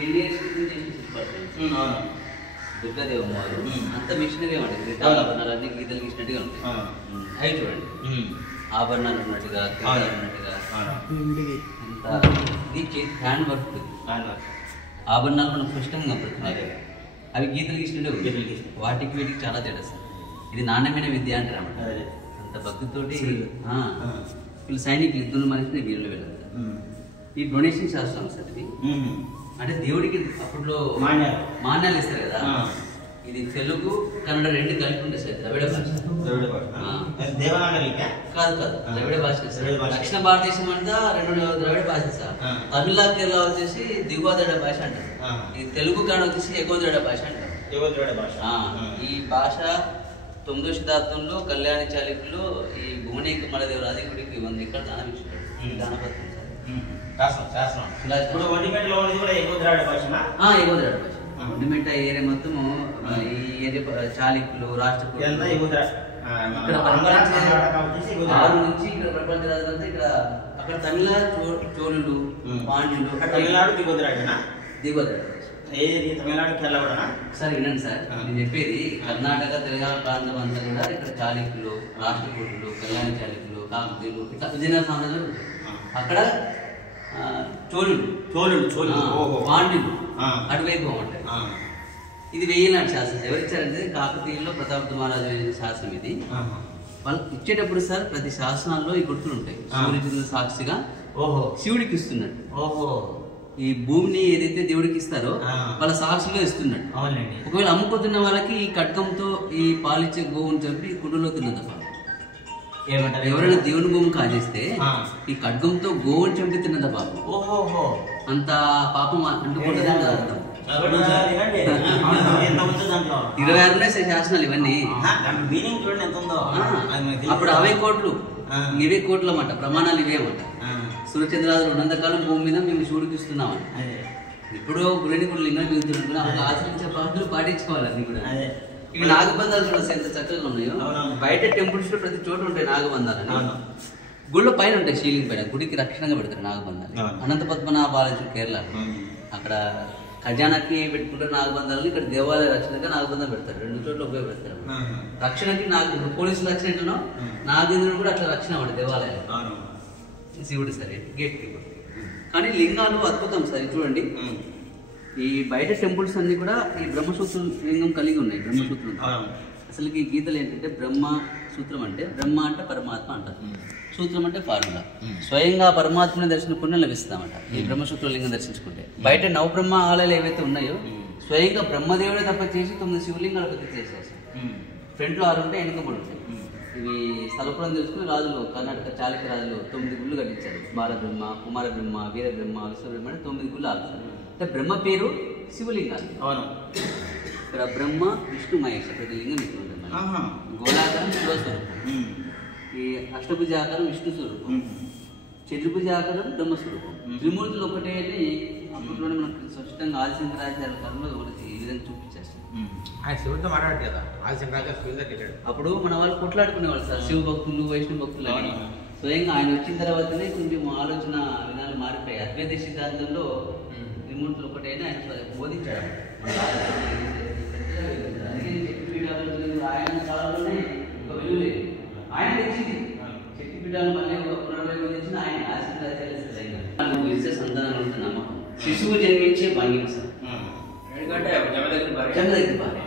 10 years క్రితం చేసిన శిల్పాలు దుర్గాదేవమ్మ వారు అంత మిషనరీ అండి. ఆభరణాలన్నీ గీతలు గీసినట్టుగా ఉంటాయి. అవి చూడండి, ఆభరణాలు ఉన్నట్టుగా ఉన్నట్టుగా అంత ఇది హ్యాండ్ వర్క్. ఆభరణాలు మనం స్పష్టంగా కనపడుతున్నాయి, అవి గీతలు గీసినట్టు వాటికి వీటికి చాలా తేడా సార్. ఇది నాణ్యమైన విద్య అంటారు అన్నమాట. అంత భక్తితోటి వీళ్ళు సైనికులు ఇద్దరు మనిషిని వీళ్ళు వెళ్ళారు. ఈ డొనేషన్ శాస్త్రం సార్ ఇది. అంటే దేవుడికి అప్పట్లో మాన్యాలు ఇస్తారు కదా, ఇది తెలుగు కన్నడ రెండు కలిపి ఉండే సార్. ద్రవిడ భాష కాదు కాదు, ద్రవిడ భాష. దక్షిణ భారతదేశం అంతా రెండు ద్రవిడ భాష సార్. తమిళ కేరళ వచ్చేసి దిగువ ద్రవిడ భాష అంటారు. ఈ తెలుగు కన్నడ వచ్చేసి ఎగువ ద్రవిడ భాష అంటారు. ఈ భాష 9వ శతాబ్దంలో కళ్యాణ చాళుక్యులు ఈ భువనేక మలదేవరాజు గుడికి 100 ఎకరాలు దానం ఇచ్చారు. దానపత్రం ఒంటిమిట్ట ఏరియా మొత్తం ఈ ఏరియా చాళుక్యులు రాష్ట్రకూటులు ఇక్కడ పరిపాలించే 6 నుంచి ఇక్కడ ప్రపంచ రాజులంతా ఇక్కడ. అక్కడ తమిళ చోళులు పాండ్యులు. తమిళనాడు దిగువద్రాడు తమిళనాడు కేరళ కూడా సార్. వినండి సార్, నేను చెప్పేది కర్ణాటక తెలంగాణ ప్రాంతం అంతా కూడా ఇక్కడ చాళుక్యులు రాష్ట్రకూటులు కళ్యాణ చాళుక్యులు కాకతీయులు ఇట్లా విజయనగర సామ్రాజ్యం. అక్కడ చోళులు పాండ్యులు అటువైపు ఉంటాయి. ఇది 1000 నాటి శాస్త్రం. ఎవరిచ్చారంటే కాకతీయుల్లో ప్రతాప మహారాజు శాస్త్రం ఇది. వాళ్ళు ఇచ్చేటప్పుడు సార్ ప్రతి శాసనాల్లో ఈ గుర్తులు ఉంటాయి. సూర్యచంద్ర సాక్షిగా శివుడికి ఇస్తున్నట్టు. ఈ భూమిని ఏదైతే దేవుడికి ఇస్తారో వాళ్ళ సాక్షిగా ఇస్తున్నట్టు. ఒకవేళ అమ్ముకుతున్న వాళ్ళకి ఈ కట్కంతో ఈ పాలిచ్చే గోవుని చంపి కుండలో తిన్నది. ఏమంటారు, ఎవరైనా దేవుని భూమి కాజేస్తే ఈ ఖడ్గంతో గోవుని చంపి తిన్నదా పాపం. అంత పాపం అంటుకుంటుందని అర్థం. 26 శాసనాలు ఇవన్నీ. అప్పుడు 60 కోట్లు 20 కోట్లు అన్నమాట. ప్రమాణాలు ఇవే అన్నమాట. సూర్యచంద్రాలు ఉన్నంతకాలం భూమి మీద మేము శివుడికి ఇస్తున్నామని. ఇప్పుడు గురిని కూడా లింగం మిగుతున్నాం, ఆచరించే పద్ధతులు పాటించుకోవాలి. అన్ని కూడా ఇవి నాగబంధాలు చూడండి ఎంత చక్కగా ఉన్నాయో. బయట టెంపుల్స్ లో ప్రతి చోట ఉంటాయి నాగబంధాలు. గుళ్ళ పైన ఉంటాయి, శీలింగ్ పైన. గుడికి రక్షణగా పెడతారు నాగబంధాలు. అనంత పద్మనాభ ఆలయం కేరళ, అక్కడ ఖజానాకి పెట్టుకుంటారు నాగబంధాలు. ఇక్కడ దేవాలయ రక్షణగా నాగబంధాలు పెడతారు. 2 చోట్ల ఉపయోగపెడతారు. రక్షణకి పోలీసులు రక్షణ ఎట్లనో నాగేంద్రుడు కూడా అట్లా రక్షణ వాడు దేవాలయాలు. శివుడు సరే గేట్ కీపర్. కానీ లింగాలు అద్భుతం సార్. చూడండి, ఈ బయట టెంపుల్స్ అన్ని కూడా ఈ బ్రహ్మసూత్ర లింగం కలిగి ఉన్నాయి. బ్రహ్మసూత్రం అసలు ఈ గీతలు ఏంటంటే బ్రహ్మ సూత్రం అంటే బ్రహ్మ అంటే పరమాత్మ అంటారు, సూత్రం అంటే ఫార్ములా. స్వయంగా పరమాత్మని దర్శించుకుంటే లభిస్తామట ఈ బ్రహ్మసూత్ర లింగం దర్శించుకుంటే. బయట నవబ్రహ్మ ఆలయాలు ఏవైతే ఉన్నాయో స్వయంగా బ్రహ్మదేవుడే తప్ప చేసి 9 శివలింగాలు ప్రతిష్ఠ చేసేసి ఫ్రంట్లో 6 ఉంటాయి, వెనుక 3 ఉంటాయి. ఇవి స్థలపురం తెలుసుకుని రాజులు, కర్ణాటక చాళుక్య రాజులు 9 గుళ్ళు కట్టించారు. బాలబ్రహ్మ, కుమారబ్రహ్మ, వీరబ్రహ్మ, విశ్వబ్రహ్మ అంటే 9 గుళ్ళు ఆలోచారు. అంటే బ్రహ్మ పేరు శివలింగాలు. ఇక్కడ బ్రహ్మ విష్ణు మహేష ప్రతి లింగం ఇక్కడ ఉంటుంది. గోళాకారం శివస్వరూపం, ఈ అష్టభుజాకారం విష్ణు స్వరూపం, చతుర్భుజాకారం బ్రహ్మస్వరూపం. త్రిమూర్తులు ఒకటే అని అప్పట్లోనే మనకు స్పష్టంగా ఆదిశంకరాచార్య కాలంలో ఒకటి ఈ విధంగా చూపించేస్తాం. ఆయన శివుడితో మాట్లాడారు కదా, ఆదిశంకరాచార్య అప్పుడు మన వాళ్ళు కొట్లాడుకునేవాళ్ళు సార్, శివ భక్తులు వైష్ణవ భక్తులు అని. స్వయంగా ఆయన వచ్చిన తర్వాతనే కొంచెం ఆలోచన విధానాలు మారిపోయాయి. అద్వైత సిద్ధాంతంలో త్రిమూర్తులు ఒకటైనా ఆయన బోధించాడు. ఆయన కాలంలోనే ఒక విలువ లేదు, ఆయన తెచ్చింది శక్తిపీఠాలు మళ్ళీ పునర్విధించిన ఆయన ఆశీర్వాదాలు సంతానం ఉంటుంది నమ్మకం. శిశువు జన్మించే భంగిమ సార్. జమ దగ్గర బాగా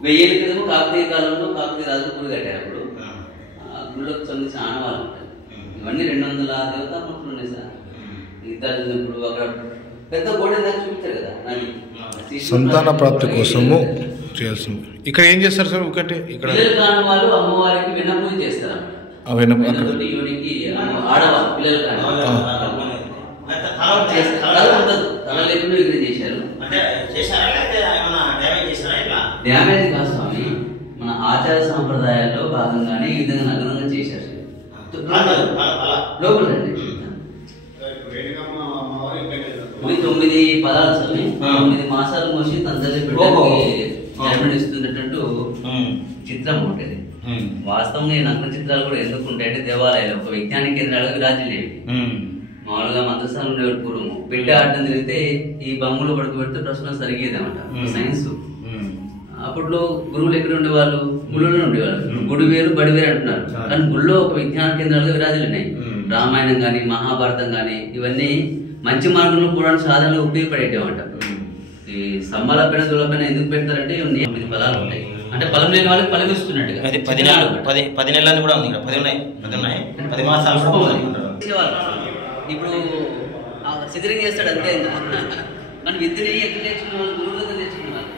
1000 ఏళ్ళ క్రితం కాకతీయ కాలంలో కాకతీయ రాజులు గుడి కట్టారు. అప్పుడు గుళ్ళకు సంబంధించిన ఆనవాళ్ళు ఉంటాయి. ఇవన్నీ 200 దేవతామూర్తులు ఉన్నాయి సార్. ఇద్దరు ఇప్పుడు అక్కడ పెద్ద గోడె దాకా చూపించారు కదా, సంతాన ప్రాప్తి కోసము చేయాల్సింది. ఇక్కడ ఏం చేస్తారు సార్? ఒకటి ఇక్కడ కాని వాళ్ళు అమ్మవారికి వెన్న పూజ చేస్తారు. ఆడవాళ్ళు పిల్లలు తల లేకుండా ఇక్కడ చేశారు. డ్యామేజ్ కాదు స్వామి, మన ఆచార సాంప్రదాయాల్లో భాగంగానే ఈ విధంగా నగ్నంగా చేశారు. లోపల 9 పదాలు స్వామి, 9 మాసాలు మోసి తండ్రి బిడ్డకి ఇస్తున్నట్టు చిత్రం ఉంటుంది. వాస్తవంగా ఈ నగ్న చిత్రాలు కూడా ఎందుకు ఉంటాయంటే దేవాలయాలు ఒక విజ్ఞాన కేంద్రాలకు విరాజిల్లేవి. మామూలుగా మంత్రస్థానం ఉండేవాడు పూర్వము. పెట్టే ఆటం తిరిగితే ఈ బొమ్మలు పడుకోబెడితే ప్రశ్న సరిగేది అనమాట సైన్స్. అప్పట్లో గురువులు ఎక్కడ ఉండేవాళ్ళు? గుళ్ళలో ఉండేవాళ్ళు. గుడి వేరు బడి వేరు అంటున్నారు. కానీ గుళ్ళో ఒక విజ్ఞాన కేంద్రాలుగా విరాజులు ఉన్నాయి. రామాయణం కానీ మహాభారతం కానీ ఇవన్నీ మంచి మార్గంలో పురాణ సాధనలు ఉపయోగపడేటమాట. ఈ స్తంభాల పైన దూల పైన ఎందుకు పెడతారంటే 9 ఫలాలు ఉంటాయి. అంటే ఫలం లేని వాళ్ళకి ఫలిస్తున్నట్టుగా. 10 నెలలు కూడా ఉంది. 10 మాసాలు. ఇప్పుడు సిద్ధం చేస్తాడు అంతే. కానీ విద్యని ఎక్కడ నేర్చుకున్న వాళ్ళు గురువు దగ్గర నేర్చుకున్న వాళ్ళు.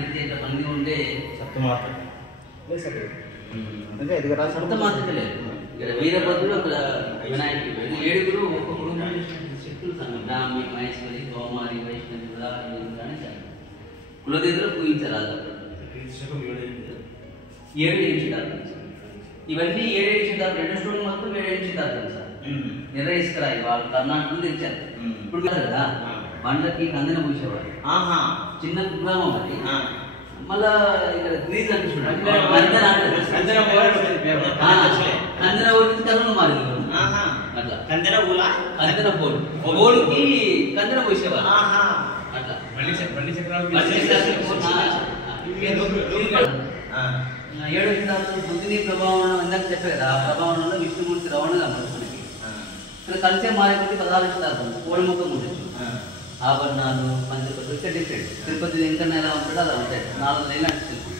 విద్య ఇట్లా పని ఉంటే సప్తమాత్రిక లేదు. ఇక్కడ వీరభద్రుడు ఒక వినాయకుడు, 7 ఒక్కొక్కరు శక్తులు సంఘం. బ్రాహ్మి, మహేశ్వరి, కౌమారి, వైష్ణవి, కులదేవులు పూజించారు. 7 నిమిషాలు ఇవన్నీ 7 నిమిషాలు 2 స్టోన్లు మొత్తం 7 నిమిషాలు సార్ నిర్వహిస్తారా. వాళ్ళు కర్ణాటకలో తెచ్చారు. ఇప్పుడు కదా బండకి కందెన పూసేవాడు. చిన్న గ్రామం అది. మళ్ళా ఇక్కడ గ్రీజ్ అంటున్నాడు కందెన ఊరికి కర్నూలు మారింది. అట్లా కందెన పోలుకి కందెన పోసేవాడు. అట్లా 7 సిద్ధాంతం బుద్ధిని ప్రభావం ఇందాక చెప్పే కదా. ఆ ప్రభావంలో విష్ణుమూర్తి రవణగా మనకి ఇక్కడ కలిసే మారే కొద్ది 16 సిద్ధాంతం కోడిముఖం ఉండొచ్చు. ఆభరణాలు, పంచపత్రులు ఇక్కడ డిఫరెంట్. తిరుపతి వెంకన్న ఎలా ఉంటాడో అలా ఉంటాయి. 4 లైన్ శిల్పం.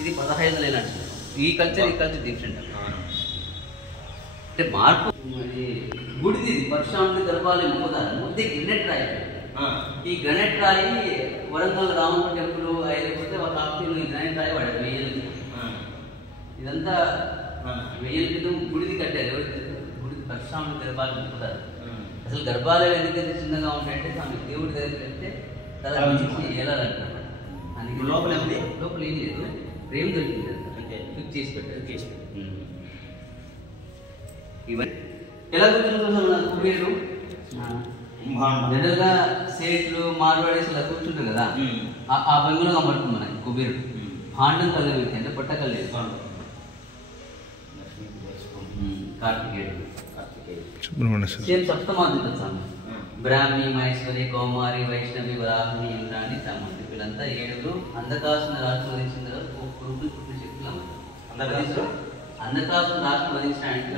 ఇది 15 లైన్ శిల్పం. ఈ కల్చర్ డిఫరెంట్. అంటే మార్పు గుడిది పరశురాముడి గర్భాలయం ముఖదారం ముద్దే గ్రెనైట్ రాయి. ఈ గ్రెనైట్ రాయి వరంగల్ రామప్ప టెంపుల్ అయిపోతే ఒక ఆఫీలో ఈ గ్రెనైట్ రాయి వాడారు 1000. ఇదంతా 1000 క్రితం గుడిది కట్టారు. గుడి పరశురాముడి గర్భాలయం ముఖదారం. అసలు గర్భాలయం ఎందుకంటే చిన్నగా ఉంటాయంటే ఆమె దేవుడి దగ్గరికి వెళ్తే తల వెళ్ళాలంటారు. లోపల ఏం లేదు, ప్రేమ దొరికింది. ఫిక్స్ చేసి పెట్టారు. ఇవన్నీ ఎలా కూర్చుంటున్నారు? కుబేరు జనరల్ గా సేట్లు మార్వాడేసి ఇలా కూర్చుంటారు కదా, ఆ బంగులో కనబడుతుంది మనకి కుబేరుడు. భాండం కళ్ళు అంటే పొట్టకలేదు. కార్తికేయుడు సేమ్ సప్తమాంతిక సామాన్. బ్రాహ్మి, మహేశ్వరి, కౌమారి, వైష్ణవి, వరాహిని, ఇంద్రాణి, సామంతి. వీళ్ళంతా 7 అంధకాసుని రాష్ట్రం వధించిన తర్వాత పురుషులు శక్తులు అమ్ముతారు. అంధకాసుని రాష్ట్రం వధించడానికి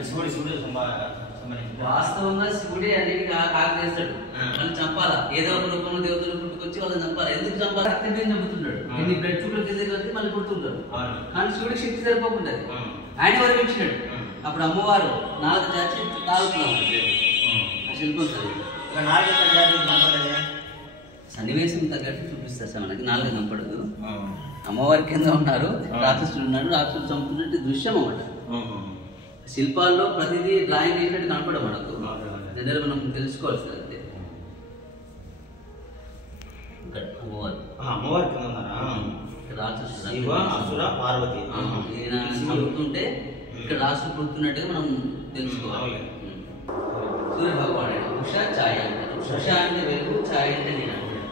వాస్తవంగా శివుడే అన్నిటి కాకు చేస్తాడు. వాళ్ళు చంపాలా, ఏదో ఒక రూపంలో దేవతలు పుట్టుకొచ్చి వాళ్ళని చంపాలి. ఎందుకు చంపాలి? అత్యంత చంపుతున్నాడు. ఎన్ని బ్లడ్ చుక్కలు కింద కలిసి మళ్ళీ పుడుతుంటారు. కానీ శివుడికి శక్తి సరిపోకుండా ఆయన వరమించినాడు. అప్పుడు అమ్మవారు 4 జాతి తాగుతున్నాం ఆ శిల్పం సరే సన్నివేశం తగ్గట్టు చూపిస్తారు సార్. మనకి 4 కనపడదు. అమ్మవారి కింద ఉన్నారు, రాక్షసుడు ఉన్నాడు, రాక్షసుడు చంపుతున్నట్టు దృశ్యం అన్నమాట. శిల్పాల్లో ప్రతిదీ డ్రాయింగ్ చేసినట్టు కనపడదు మనకు. జనరల్ మనం తెలుసుకోవాల్సింది అంతే. అమ్మవారి చంపుతుంటే ఇక్కడ రాష్ట్రం పుడుతున్నట్టుగా మనం తెలుసుకోవాలి. సూర్య భగవాన్ అంటే ఉష ఛాయ అంటారు. ఉష అంటే వెలుగు, ఛాయ అంటే నేను అంటాడు.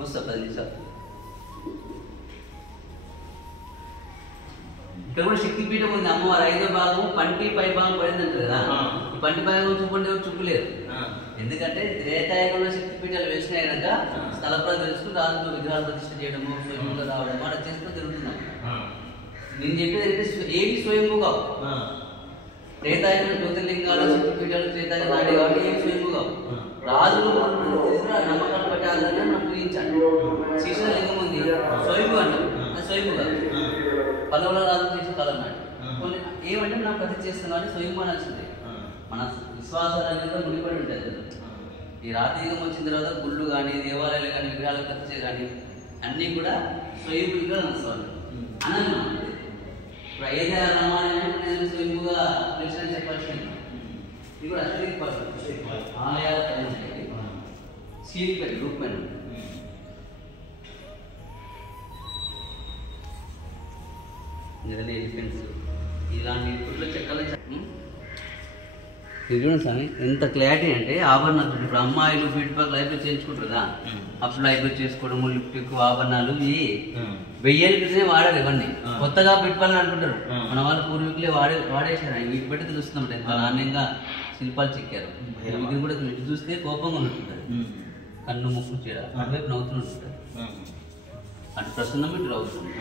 వస్తా 10 నిమిషాలు. ఇక్కడ కూడా శక్తిపీఠం ఉంది. అమ్మవారు 5వ భాగం పంటి పై భాగం పడింది అంటారు కదా. ఈ పంటి భాగం చూపండి ఎవరు చూపలేరు. ఎందుకంటే త్రేతాయుగంలో శక్తిపీఠాలు వేసినాయి కనుక స్థలప్రాలు తెలుసుకుని రాజులు విగ్రహాలు ప్రతిష్ఠ చేయడము, స్వయంగా రావడం అలా చేసుకుని తిరుగుతున్నాం. నేను చెప్పేది అంటే ఏవి స్వయంభూగా త్రేతాయుగంలో జ్యోతిర్లింగాలు, శక్తిపీఠాలు త్రేతాయుగం నాడే కాబట్టి ఏవి స్వయంభూగా రాజులు నమ్మకాలు బట్టి ఆధారంగా మనం పూజించాలి. శ్రీశైల లింగం ఉంది, స్వయంభూ అంటాం. అది స్వయంభూగా పల్లవుల రాజులు చేసే కాలం నాడు కొన్ని ఏమంటే మనం ప్రతిష్ఠ చేస్తున్నాం అని స్వయంభూ అనాల్సిందే. మన విశ్వాసాలతో ముడిపడి ఉంటుంది. ఈ రాతియుగం వచ్చిన తర్వాత గుళ్ళు కానీ, దేవాలయాలు కానీ, విగ్రహాలు ప్రతిష్ఠ కానీ అన్నీ కూడా స్వయంభూగా నడుస్తాను అన్నది. ఇప్పుడు ఏదైనా రామాయణం స్వయంభూగా తెలిసిన చెప్పాల్సింది. ఇది కూడా అత్యధిక ఆలయాల పైన సీల్ పెట్టి రూప్ పైన ఎలిఫెంట్స్ ఇలాంటి ఇప్పట్లో చెక్కలే. ఇది చూడండి స్వామి ఎంత క్లారిటీ అంటే ఆభరణాలు. ఇప్పుడు అమ్మాయిలు బ్యూటీ పార్క్ లైఫ్లో చేయించుకుంటారు కదా, అప్పుడు లైఫ్లో చేసుకోవడము, లిప్టిక్, ఆభరణాలు ఇవి 1000 క్రితమే వాడారు. ఇవన్నీ కొత్తగా బ్యూటీ పార్లర్ అనుకుంటారు. మన వాళ్ళు పూర్వీకులే వాడేసారు. వీటి బట్టి తెలుస్తున్నాం ఎంత నాణ్యంగా శిల్పాలు చెక్కారు. ఇది కూడా ఇటు చూస్తే కోపంగా ఉంటుంది, కన్ను ముక్కు చీడ అటువైపు నవ్వుతుంటుంది, అటు ప్రసన్నం ఇటు అవుతుంది.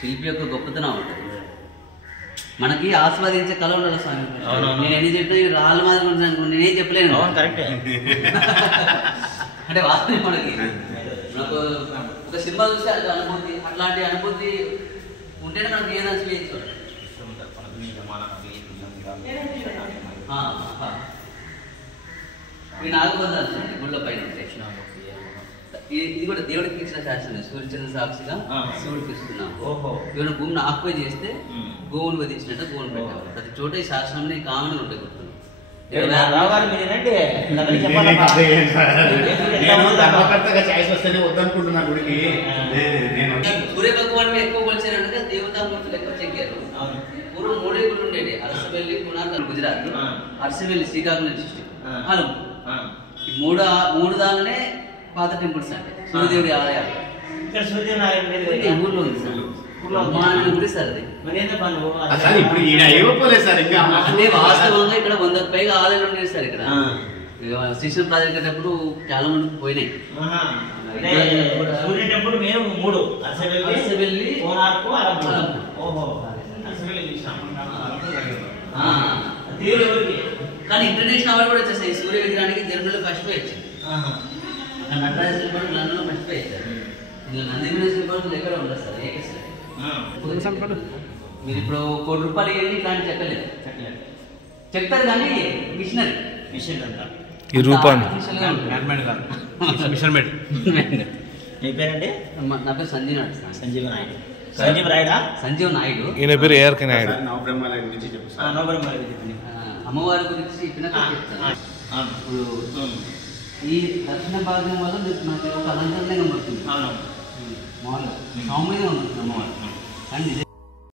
శిల్పి యొక్క గొప్పతనం ఉంటుంది. మనకి ఆస్వాదించే కళ ఉండాలి స్వామి. నేను ఎన్ని చెప్పినా రాళ్ళ మాదిరి ఉంటుంది, నేనేం చెప్పలేను. కరెక్టే. అంటే వాస్తవం మనకి మనకు ఒక సినిమా చూస్తే అది అనుభూతి, అట్లాంటి అనుభూతి ఉంటేనే మనకి ఏదైనా చేయొచ్చు. ఇవి నాగబంధాలు గుళ్ళ పైన ఉంటాయి. ఇది కూడా దేవుడికి ఇచ్చిన శాస్త్రం. సూర్యచంద్ర సాక్షిగా శివుడికి ఇస్తున్నాం. ఏమైనా భూమిని ఆక్యుపై చేస్తే గోవును వధించినట్టు గోవును పెట్టాలి. ప్రతి చోట ఈ శాస్త్రంలో కామన్ ఉంటాయి గుర్తులు. సూర్య భగవాన్ ఎక్కువ కొలిచారంటే దేవతామూర్తులు ఎక్కువ చెక్కారు. పూర్వం 3 గుళ్ళు ఉండేవి. అరసవెల్లి, పునార్, గుజరాత్, అరసవెల్లి శ్రీకాకుళం డిస్ట్రిక్ట్, ఆలము. ఈ మూడు దానినే పాత టెంపుల్స్ అంటే సూర్యదేవుడి ఆలయాలు. ఊర్లో ఉంది సార్, గుడి సార్ అది. అంటే వాస్తవంగా ఇక్కడ 100కు పైగా ఆలయాలు ఉండేవి సార్. ఇక్కడ శ్రీశైలం ప్రాజెక్ట్ కట్టినప్పుడు చాలా మందికి పోయినాయి. కానీ ఇంటర్నేషనల్ అవార్డు కూడా వచ్చేసాయి. సూర్య విగ్రహానికి జర్మనీలో ఫస్ట్ ప్రైజ్ వచ్చింది. నటరాజ శిల్పాలు లండన్లో ఫస్ట్ ప్రైజ్ ఇచ్చారు. ఇలా నందిని శిల్పాలు ఎక్కడ ఉండదు సార్. మీరు ఇప్పుడు ₹1 కోటి ఏంటి ఇట్లాంటి చెక్కలేదు, చెప్తారు కానీ మిషనరీ ఈ రూపాన్ని నా పేరు సంజీవ్ నాయుడు. సంజీవ్ నాయుడు. ఈయన పేరు ఏఆర్కే నాయుడు. అమ్మవారి గురించి చెప్పినాక చెప్తాను. ఇప్పుడు ఈ దక్షిణ భాగం వల్ల నాకు ఒక అలంకరణగా పడుతుంది. మామూలుగా సౌమ్యంగా ఉంటుంది అమ్మవారు. కానీ